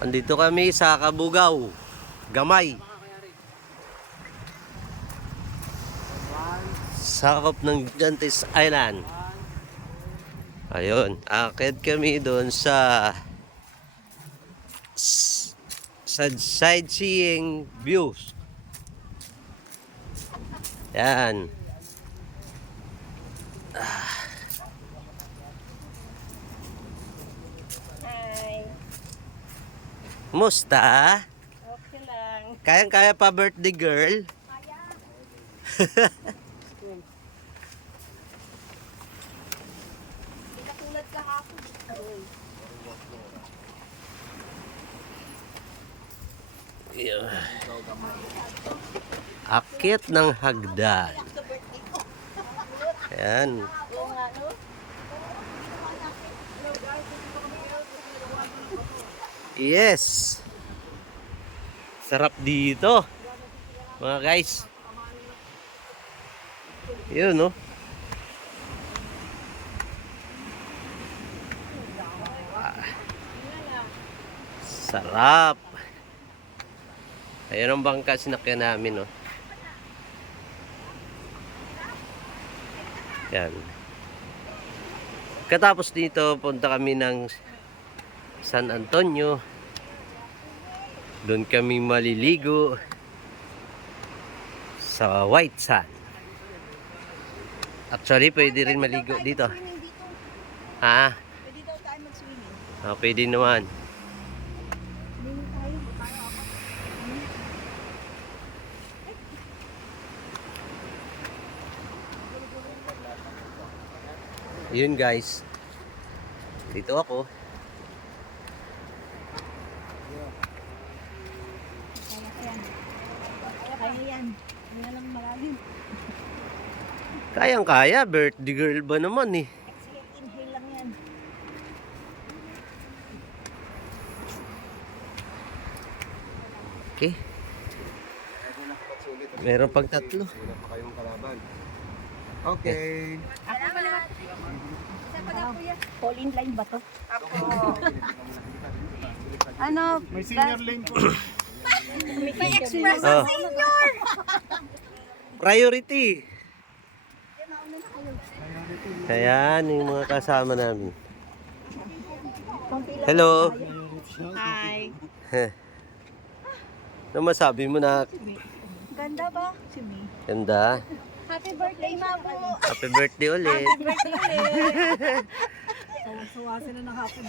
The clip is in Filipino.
Andito kami sa Kabugaw, Gamay. Sakop ng Gigantes Island. Ayun, akit kami doon sa sightseeing views. Yan. Hi. Musta? Okay lang. Kayang-kaya pa birthday girl? Hindi katulad kahapon. Aroy. Yeah. Akit ng hagdan. Yan. Oo nga, no? Yes. Sarap dito. Mga guys. Yun, no? Sarap. Ayan ang bangka sinakyan namin, no? Yan. Katapos dito, punta kami ng San Antonio. Doon kami maliligo sa White Sand. Actually, pwede rin maligo dito. Ha? Pwede daw tayo mag-swimming. Ah, pwede naman. Swimming tayo. Yun guys. Dito ako. Kaya yan. Kaya lang malalim. Kayang-kaya. Birthday girl ba naman eh. Excellent inhale lang yan. Okay. Meron pang tatlo. Wala pa kayong kalaban. Okay. Ako pala. Saan pa daw kuya? Fall in line ba to? Ako. Ano? May senior lane po. May express Oh. senior! Priority. Ayan yung mga kasama namin. Hello. Hi. Ano masabi mo na? Ganda ba? Si me. Ganda. Happy birthday, Mabo! Happy birthday ulit. Happy birthday ulit! Suwa sila ng happy